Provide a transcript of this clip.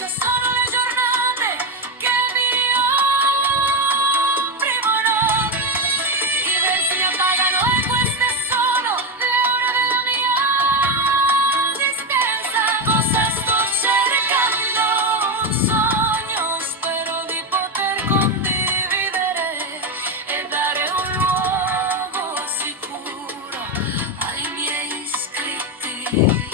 So sono le giornate che mi opprimono, i versi mi appagano e queste sono le ore della mia esistenza. Cosa sto cercando? Un sogno, spero di poter condividere e dare un luogo sicuro ai miei iscritti.